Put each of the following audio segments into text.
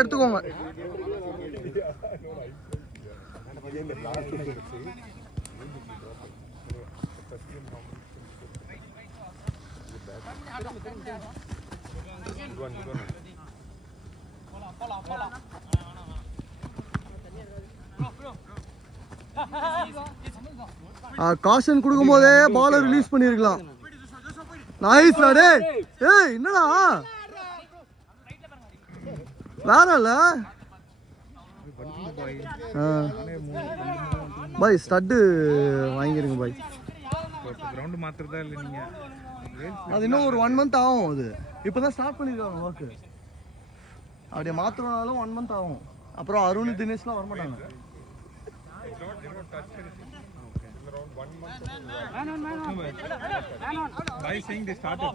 எடுத்துக்கோங்க. காஷன் கொடுக்கும் போதே பால ரிலீஸ் பண்ணிருக்கலாம். Nice day. ஏய் என்னடா வேற இல்ல பாய் ஸ்டட் வாங்கிருங்க பாய். கிரவுண்ட் மாத்திரதா இல்ல நீங்க அது இன்னும் ஒரு 1 மந்த் ஆகும். அது இப்பதான் ஸ்டார்ட் பண்ணிருக்காங்க ஒர்க். அப்படியே மாத்திரனாலும் 1 மந்த் ஆகும். அப்புறம் அருண் தினேஷ்லாம் வர மாட்டாங்க. By saying they started.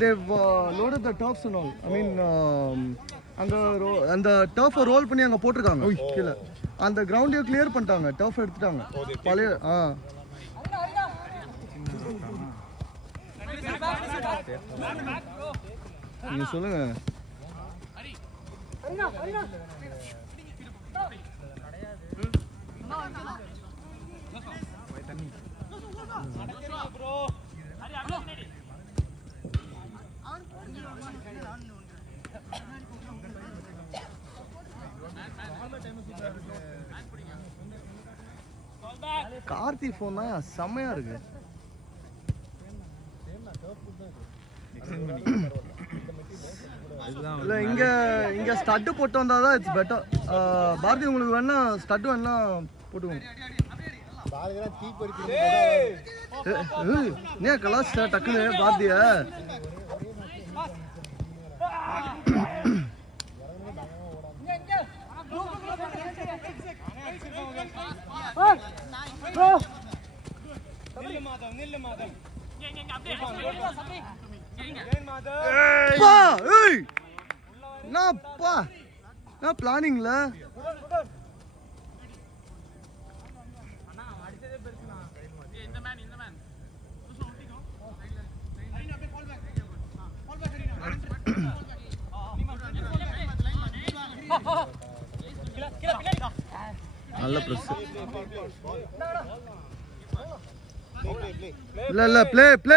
They've loaded the turfs and all. I mean, அந்த turf ரோல் பண்ணி அங்க போட்டுருக்காங்க கீழ. அந்த கிரவுண்டே கிளியர் பண்ணிட்டாங்க. turf எடுத்துட்டாங்க. பழைய நீங்க சொல்லுங்க. கார்த்தி போன் தான் செம்மையா இருக்கு. இல்ல இங்க ஸ்டட் போட்டு வந்தாதான் இட்ஸ் பெட்டர். பாரதி உங்களுக்கு வேணா ஸ்டட் வேணா போட்டுக்கோங்க. ஏன் கலாஸ் டக்குன்னு பாரதிய பிளானிங்ல நல்ல பிரஸ் இல்ல ப்ளே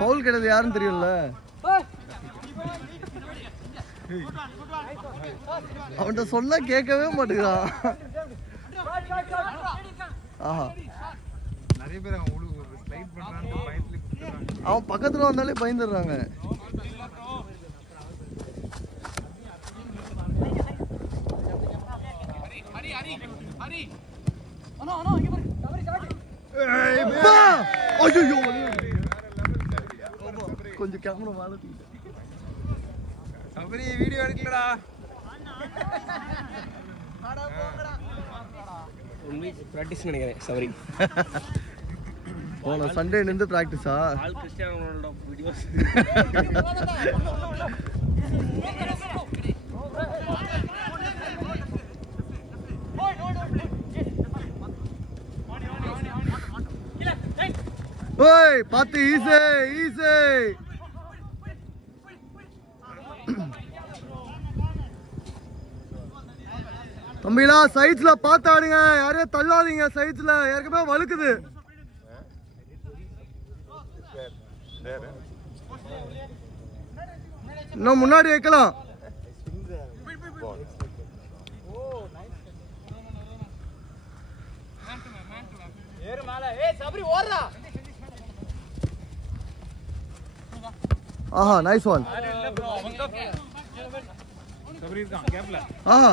பவுல் கிடையாது யாருன்னு தெரியல. அவன்கிட்ட சொன்னா கேட்கவே மாட்டேங்கிறான். ஆஹா நிறைய பேர் அவங்களுக்கு ஸ்லைட் பண்றாங்க பயத்துல குத்துறாங்க. அவன் பக்கத்துல வந்தாலே பயந்துடுறாங்க. கொஞ்சம் கேமரா மாத்தி சபரி வீடியோ எடுக்கலடா. பிராக்டிஸ் நினைக்கிறேன் சபரி. போன சண்டே நின்று பிராக்டிஸா? All Cristiano Ronaldo videos. ஓய் பாத்து ஈஸி தம்பிலா சைட்ஸ்ல பார்த்து ஆடுங்க. யாரையும் தள்ளாதீங்க. சைட்ஸ்ல ஏற்கனவே வழுக்குது. இன்னும் முன்னாடி வைக்கலாம். ஆஹா நைஸ் ஒன். சபரி இருக்கான் கேப்ல. ஆஹா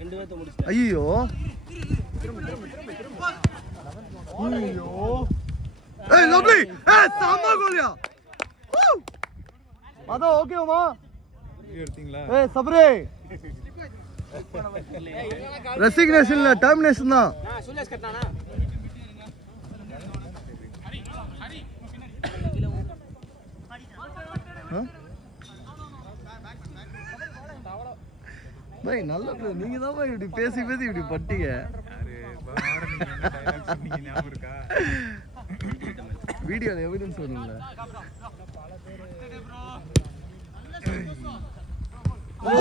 ரெண்டு பேர்த்த முடிச்சு. ஐயோ ஏய் லவ்லி ஏய் சாமா கோலியா. அதோ ஓகேமா வீடியோ எடுத்தீங்களா? ஏய் சபரே ரெசிக்னேஷன் இல்ல டெர்மினேஷன் தான். சுலேஷ் கட்டானா பாய் நல்ல நீங்க தான் பாய் இப்படி பேசி இப்படி பட்டீங்க. வாரம் நீங்க என்ன டயலாக் சொன்னீங்க ஞாபகம் இருக்கா? வீடியோல எவிடன்ஸ் வரும்ல.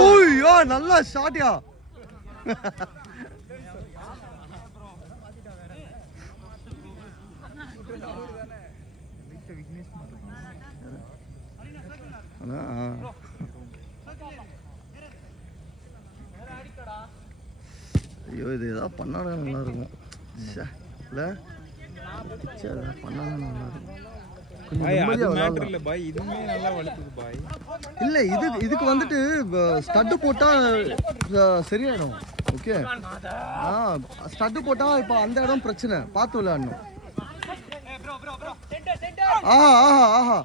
ஓய்யோ நல்ல ஷாட்யா. ஐயோ இது ஏதாவது பண்ணாலும் நல்லா இருக்கும். இல்ல பண்ணாலும் நல்லா இருக்கும். இல்ல இதுக்கு வந்துட்டு ஸ்டட் போட்டா சரியாயிடும். ஓகே ஸ்டட் போட்டா இப்ப அந்த இடம் பிரச்சனை பார்த்து விளையாடணும். ஆஹா ஆஹா ஆஹா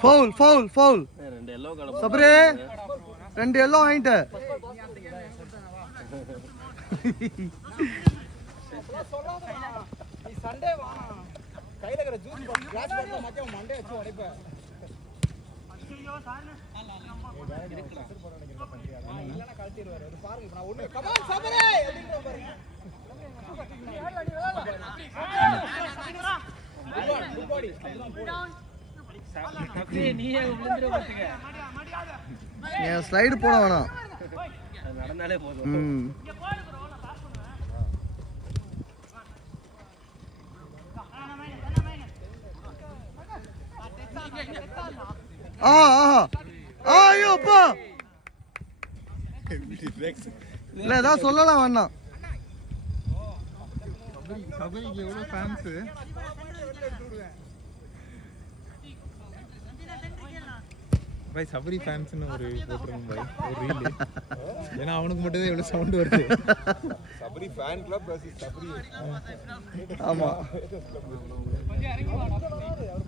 ஃபவுல் ஃபவுல் ஃபவுல். சபரே 2 எல்லோ வாங்கிட்ட. கையில இருக்கிற ஜூஸ் கிளாஸ் பாட்டில் மச்சான் மண்டே வச்சு உடைப்ப. இல்லனா கழட்டிடுவாரு. அது பாருங்க நான் ஒண்ணு கமான் சபரே அப்படிங்கற பாருங்க. Good body. சபரே நீயே விழுந்துற பாத்துங்க. நீ ஸ்லைடு போட வேணாம். அது நடந்தாலே போதும். ஐயோப்பா இல்ல ஏதாவது சொல்லலாம் வேணாம். சபரிக்கு எவ்வளவு ஃபேன்ஸ். பாய் சபரி ஃபேன்ஸ்னு ஒரு போட்டுருங்க பாய் ஒரு ரீல். ஏன்னா அவனுக்கு மட்டும் தான் எவ்வளவு சவுண்ட் வருது. Sabari fan club versus Sabari. ஆமா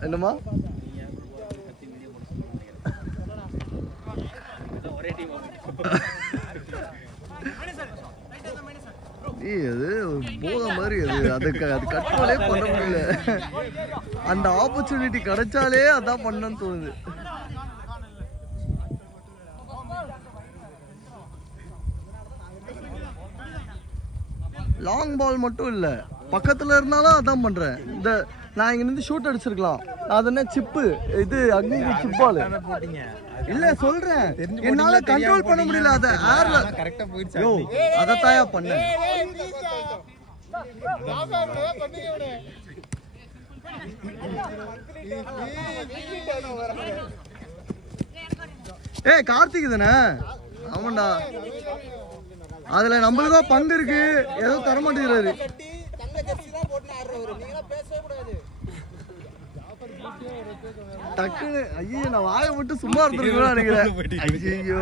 என்னமா அது போத மாதிரி அது கண்ட்ரோலே பண்ண முடியல. அந்த ஆப்பர்ச்சுனிட்டி கிடைச்சாலே அதான் பண்ணன்னு தோணுது. லாங் பால் மட்டும் இல்ல பக்கத்துல இருந்தாலும் அதான் பண்றேன். இந்த நான் இங்க இருந்து ஷூட் அடிச்சிருக்கலாம். அது என்ன சிப்பு இது அக்னி சிப் பால் இல்ல சொல்றேன். என்னால கண்ட்ரோல் பண்ண முடியல. அத ஏர்ல கரெக்ட்டா போயிடுச்சு. யோ அத தாயா பண்ணேன். ஏய் கார்த்திக் தானே? ஆமாண்டா. அதுல நம்மளுக்கு பங்கு இருக்கு. ஏதோ தர மாட்டேங்கிறாரு. டக்குனு ஐயோ நான் வாயை விட்டு சும்மா இருந்திருக்கேன்னு நினைக்கிறேன். ஐயோ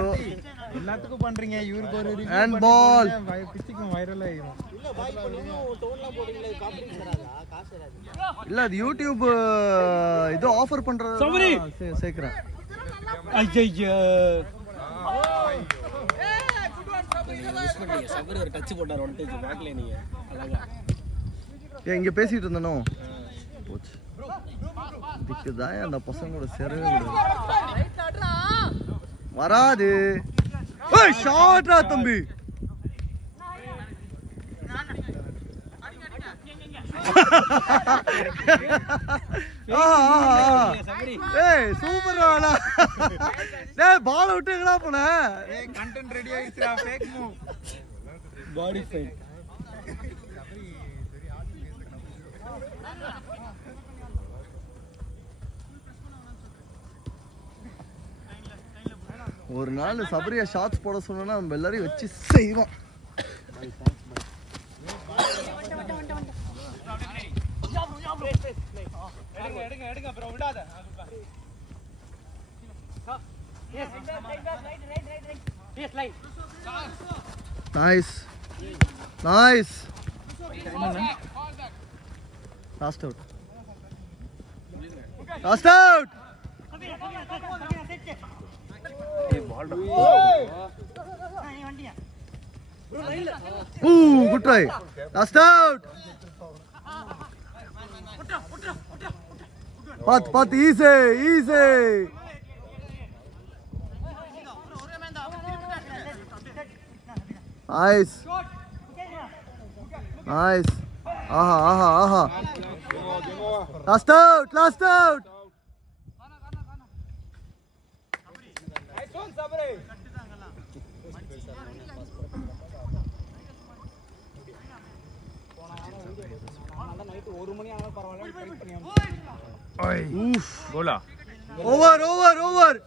எல்லாத்துக்கும் பண்றீங்க. இவருக்கு ஒரு ஹேண்ட் பால் பிச்சிக்கும் வைரல் ஆயிடும். இல்ல அது யூடியூப் இது ஆஃபர் பண்றது சேர்க்கிறேன். ஐயோ சபரி ஒரு டச் போட்டார் ஒன் டச் பேக்ல நீங்க அழகா. இங்க பேசிட்டு இருந்தனோ போச்சு. இதுக்குதான் அந்த பசங்களோட சேரவே வராது. ஏய் ஷாட்ரா தம்பி. ஏய் சூப்பர் வாடா. டேய் பால் விட்டு எங்கடா போன? ஏய் கண்டென்ட் ரெடி ஆயிடுச்சுடா. Fake move. Body fight. ஒரு நாள் சபரியா ஷாட்ஸ் போட சொன்னா நம்ம எல்லாரையும் வச்சு செய்வோம். எடுங்க ப்ரோ விடாத. Nice nice. Last out last out. Good try. Last out. Path, easy, easy. Nice. Nice. ஆஹா ஆஹா ஆஹா. Last out, last out. Nice one Sabari. Night 1 மணி ஆனாலும் பரவாயில்ல ட்ரை பண்ணி ஓய் கோலா ஓவர் ஓவர் ஓவர்.